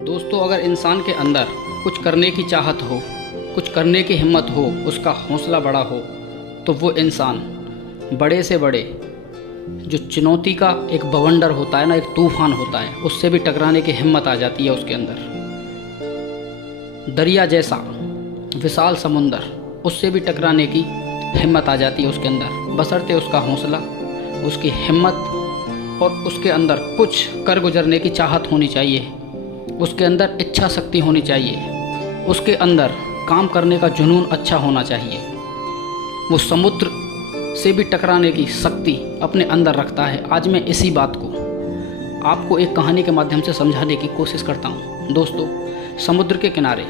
दोस्तों, अगर इंसान के अंदर कुछ करने की चाहत हो, कुछ करने की हिम्मत हो, उसका हौसला बड़ा हो, तो वो इंसान बड़े से बड़े जो चुनौती का एक बवंडर होता है ना, एक तूफान होता है, उससे भी टकराने की हिम्मत आ जाती है उसके अंदर। दरिया जैसा विशाल समुंदर, उससे भी टकराने की हिम्मत आ जाती है उसके अंदर, बशर्ते उसका हौसला, उसकी हिम्मत और उसके अंदर कुछ कर गुजरने की चाहत होनी चाहिए, उसके अंदर इच्छा शक्ति होनी चाहिए, उसके अंदर काम करने का जुनून अच्छा होना चाहिए। वो समुद्र से भी टकराने की शक्ति अपने अंदर रखता है। आज मैं इसी बात को आपको एक कहानी के माध्यम से समझाने की कोशिश करता हूँ। दोस्तों, समुद्र के किनारे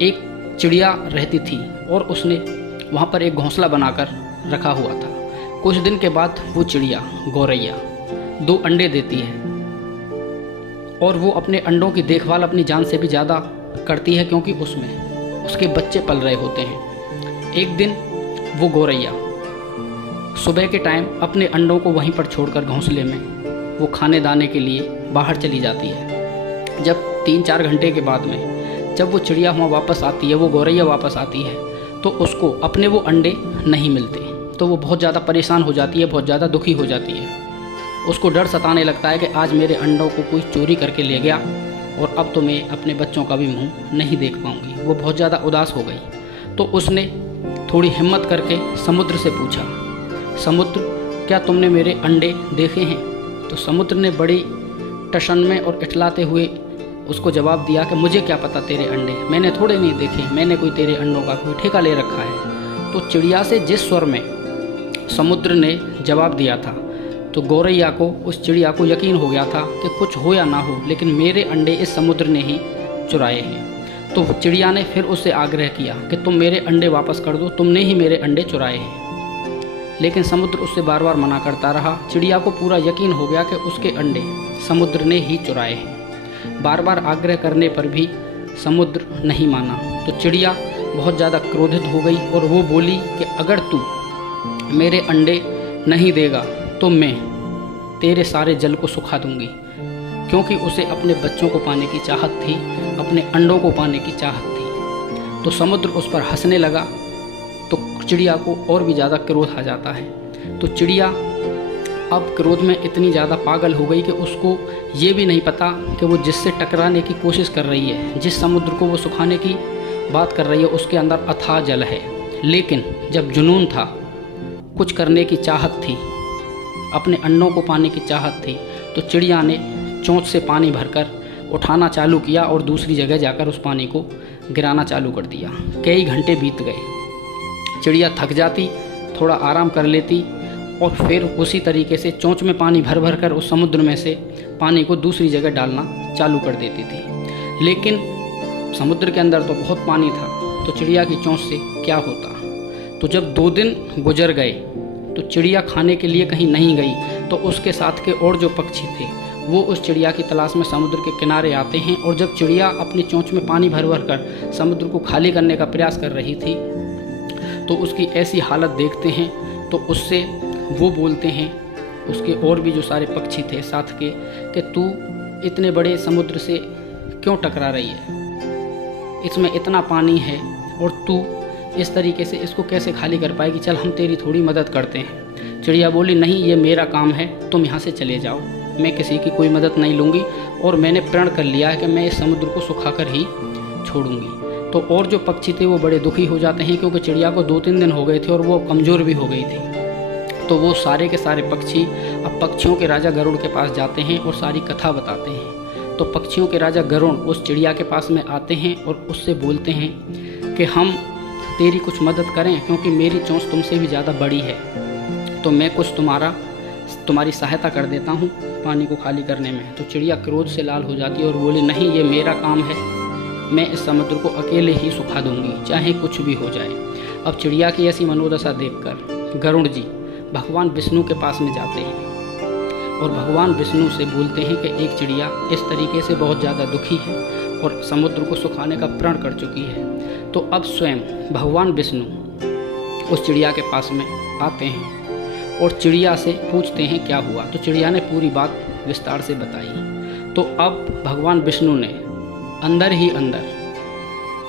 एक चिड़िया रहती थी और उसने वहाँ पर एक घोंसला बनाकर रखा हुआ था। कुछ दिन के बाद वो चिड़िया गौरैया 2 अंडे देती है और वो अपने अंडों की देखभाल अपनी जान से भी ज़्यादा करती है, क्योंकि उसमें उसके बच्चे पल रहे होते हैं। एक दिन वो गौरैया सुबह के टाइम अपने अंडों को वहीं पर छोड़कर घोंसले में वो खाने दाने के लिए बाहर चली जाती है। जब 3-4 घंटे के बाद में जब वो चिड़िया वहाँ वापस आती है, वो गौरैया वापस आती है, तो उसको अपने वो अंडे नहीं मिलते। तो वो बहुत ज़्यादा परेशान हो जाती है, बहुत ज़्यादा दुखी हो जाती है। उसको डर सताने लगता है कि आज मेरे अंडों को कोई चोरी करके ले गया और अब तो मैं अपने बच्चों का भी मुंह नहीं देख पाऊंगी। वो बहुत ज़्यादा उदास हो गई। तो उसने थोड़ी हिम्मत करके समुद्र से पूछा, समुद्र, क्या तुमने मेरे अंडे देखे हैं? तो समुद्र ने बड़ी टशन में और इठलाते हुए उसको जवाब दिया कि मुझे क्या पता तेरे अंडे, मैंने थोड़े नहीं देखे, मैंने कोई तेरे अंडों का कोई ठेका ले रखा है। तो चिड़िया से जिस स्वर में समुद्र ने जवाब दिया था, तो गौरैया को, उस चिड़िया को यकीन हो गया था कि कुछ हो या ना हो, लेकिन मेरे अंडे इस समुद्र ने ही चुराए हैं। तो चिड़िया ने फिर उससे आग्रह किया कि तुम मेरे अंडे वापस कर दो, तुमने ही मेरे अंडे चुराए हैं। लेकिन समुद्र उससे बार बार मना करता रहा। चिड़िया को पूरा यकीन हो गया कि उसके अंडे समुद्र ने ही चुराए हैं। बार बार आग्रह करने पर भी समुद्र नहीं माना। तो चिड़िया बहुत ज़्यादा क्रोधित हो गई और वो बोली कि अगर तू मेरे अंडे नहीं देगा तो मैं तेरे सारे जल को सुखा दूंगी, क्योंकि उसे अपने बच्चों को पाने की चाहत थी, अपने अंडों को पाने की चाहत थी। तो समुद्र उस पर हंसने लगा। तो चिड़िया को और भी ज़्यादा क्रोध आ जाता है। तो चिड़िया अब क्रोध में इतनी ज़्यादा पागल हो गई कि उसको ये भी नहीं पता कि वो जिससे टकराने की कोशिश कर रही है, जिस समुद्र को वो सुखाने की बात कर रही है, उसके अंदर अथाह जल है। लेकिन जब जुनून था, कुछ करने की चाहत थी, अपने अंडों को पाने की चाहत थी, तो चिड़िया ने चोंच से पानी भरकर उठाना चालू किया और दूसरी जगह जाकर उस पानी को गिराना चालू कर दिया। कई घंटे बीत गए। चिड़िया थक जाती, थोड़ा आराम कर लेती और फिर उसी तरीके से चोंच में पानी भर भर कर उस समुद्र में से पानी को दूसरी जगह डालना चालू कर देती थी। लेकिन समुद्र के अंदर तो बहुत पानी था, तो चिड़िया की चोंच से क्या होता। तो जब 2 दिन गुजर गए तो चिड़िया खाने के लिए कहीं नहीं गई, तो उसके साथ के और जो पक्षी थे वो उस चिड़िया की तलाश में समुद्र के किनारे आते हैं। और जब चिड़िया अपनी चोंच में पानी भर भर कर समुद्र को खाली करने का प्रयास कर रही थी, तो उसकी ऐसी हालत देखते हैं तो उससे वो बोलते हैं, उसके और भी जो सारे पक्षी थे साथ के, कि तू इतने बड़े समुद्र से क्यों टकरा रही है, इसमें इतना पानी है और तू इस तरीके से इसको कैसे खाली कर पाएगी, चल हम तेरी थोड़ी मदद करते हैं। चिड़िया बोली, नहीं, ये मेरा काम है, तुम यहाँ से चले जाओ, मैं किसी की कोई मदद नहीं लूँगी और मैंने प्रण कर लिया है कि मैं इस समुद्र को सुखाकर ही छोड़ूंगी। तो और जो पक्षी थे वो बड़े दुखी हो जाते हैं, क्योंकि चिड़िया को 2-3 दिन हो गए थे और वो कमज़ोर भी हो गई थी। तो वो सारे के सारे पक्षी अब पक्षियों के राजा गरुड़ के पास जाते हैं और सारी कथा बताते हैं। तो पक्षियों के राजा गरुड़ उस चिड़िया के पास में आते हैं और उससे बोलते हैं कि हम तेरी कुछ मदद करें, क्योंकि मेरी चोंच तुमसे भी ज़्यादा बड़ी है, तो मैं कुछ तुम्हारी सहायता कर देता हूँ पानी को खाली करने में। तो चिड़िया क्रोध से लाल हो जाती है और बोली, नहीं, ये मेरा काम है, मैं इस समुद्र को अकेले ही सुखा दूंगी, चाहे कुछ भी हो जाए। अब चिड़िया की ऐसी मनोदशा देखकर गरुड़ जी भगवान विष्णु के पास में जाते हैं और भगवान विष्णु से बोलते हैं कि एक चिड़िया इस तरीके से बहुत ज़्यादा दुखी है और समुद्र को सुखाने का प्रण कर चुकी है। तो अब स्वयं भगवान विष्णु उस चिड़िया के पास में आते हैं और चिड़िया से पूछते हैं क्या हुआ। तो चिड़िया ने पूरी बात विस्तार से बताई। तो अब भगवान विष्णु ने अंदर ही अंदर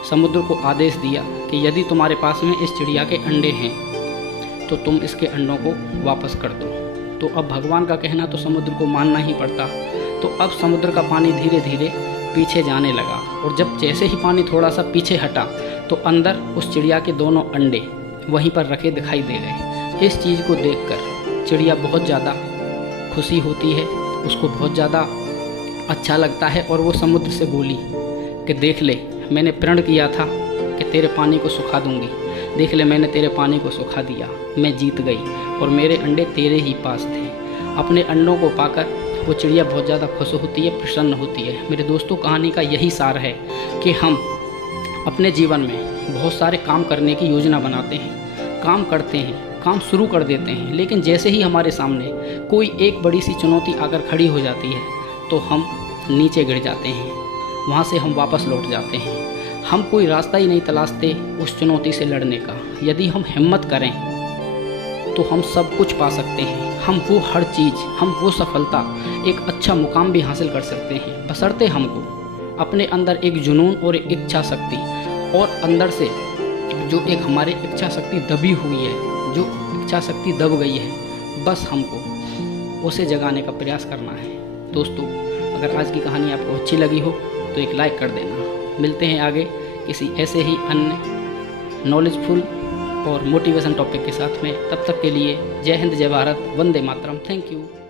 समुद्र को आदेश दिया कि यदि तुम्हारे पास में इस चिड़िया के अंडे हैं तो तुम इसके अंडों को वापस कर दो। तो अब भगवान का कहना तो समुद्र को मानना ही पड़ता। तो अब समुद्र का पानी धीरे धीरे पीछे जाने लगा, और जब जैसे ही पानी थोड़ा सा पीछे हटा तो अंदर उस चिड़िया के दोनों अंडे वहीं पर रखे दिखाई दे गए। इस चीज़ को देखकर चिड़िया बहुत ज़्यादा खुशी होती है, उसको बहुत ज़्यादा अच्छा लगता है, और वो समुद्र से बोली कि देख ले, मैंने प्रण किया था कि तेरे पानी को सुखा दूंगी, देख ले मैंने तेरे पानी को सुखा दिया, मैं जीत गई और मेरे अंडे तेरे ही पास थे। अपने अंडों को पाकर वो चिड़िया बहुत ज़्यादा खुश होती है, प्रसन्न होती है। मेरे दोस्तों, कहानी का यही सार है कि हम अपने जीवन में बहुत सारे काम करने की योजना बनाते हैं, काम करते हैं, काम शुरू कर देते हैं, लेकिन जैसे ही हमारे सामने कोई एक बड़ी सी चुनौती आकर खड़ी हो जाती है तो हम नीचे गिर जाते हैं, वहाँ से हम वापस लौट जाते हैं। हम कोई रास्ता ही नहीं तलाशते उस चुनौती से लड़ने का। यदि हम हिम्मत करें तो हम सब कुछ पा सकते हैं। हम वो हर चीज़, हम वो सफलता, एक अच्छा मुकाम भी हासिल कर सकते हैं, बशर्ते हमको अपने अंदर एक जुनून और एक इच्छा शक्ति, और अंदर से जो एक हमारी इच्छा शक्ति दबी हुई है, जो इच्छा शक्ति दब गई है, बस हमको उसे जगाने का प्रयास करना है। दोस्तों, अगर आज की कहानी आपको अच्छी लगी हो तो एक लाइक कर देना। मिलते हैं आगे किसी ऐसे ही अन्य नॉलेजफुल और मोटिवेशन टॉपिक के साथ में। तब तक के लिए जय हिंद, जय भारत, वंदे मातरम। Thank you.